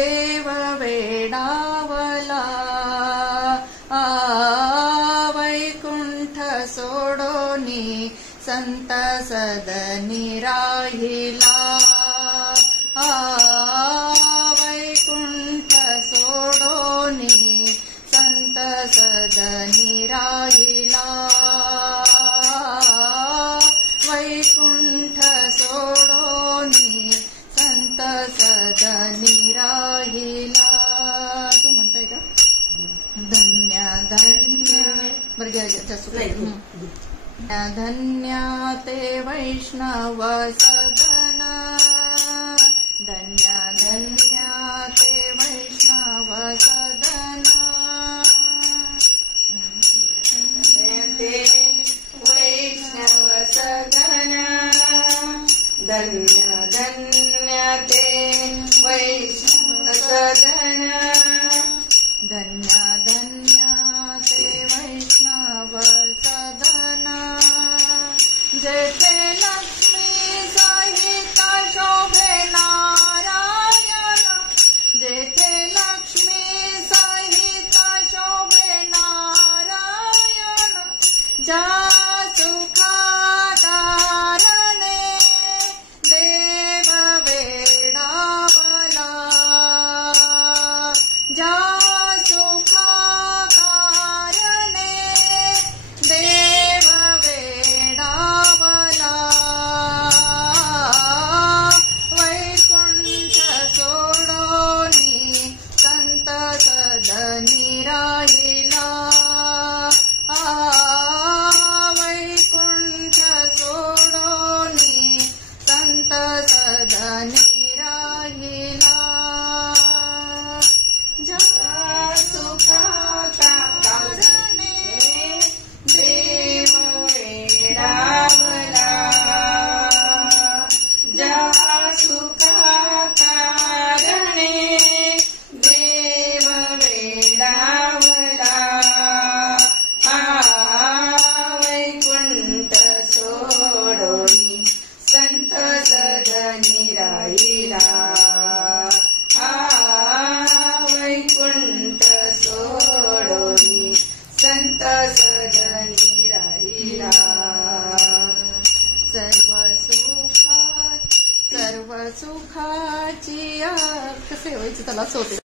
देव वेडावला वैकुंठ सोडोनी संत सदनी राहिला वैकुंठ सोडोनी संत सदनी राहिला वैकुंठ सोडोनी संत सदनी राहिला. तू म्हणताय का? धन्य धन्य बरं घ्या धन्य ते वैष्णव सदन धन्य धन्य ते वैष्णव सदन ते वैष्णव सदन धन्य धन्य ते वैष्णव सदन धन्य धन्य ते वैष्णव सदन जेथे लक्ष्मी सहित शोभे नारायण जेथे लक्ष्मी सहित शोभे नारायण जा सुखा कारणे देव वेडावला जा सुखा कारणे देव वेडावला वैकुंठ सोडोनी संत सदनी राहिला वैकुंठ सोडोनी संत सदनी राहिला जा सुखा कारणे देव वेडावला जा सुखा कारणे देव वेडावला वैकुंठ सोडोनी संत सदनी राहिला वैकुंठ सोडोनी संत सदनी राहिला सर्व सुखाची कसे व्हायचं त्याला सोपे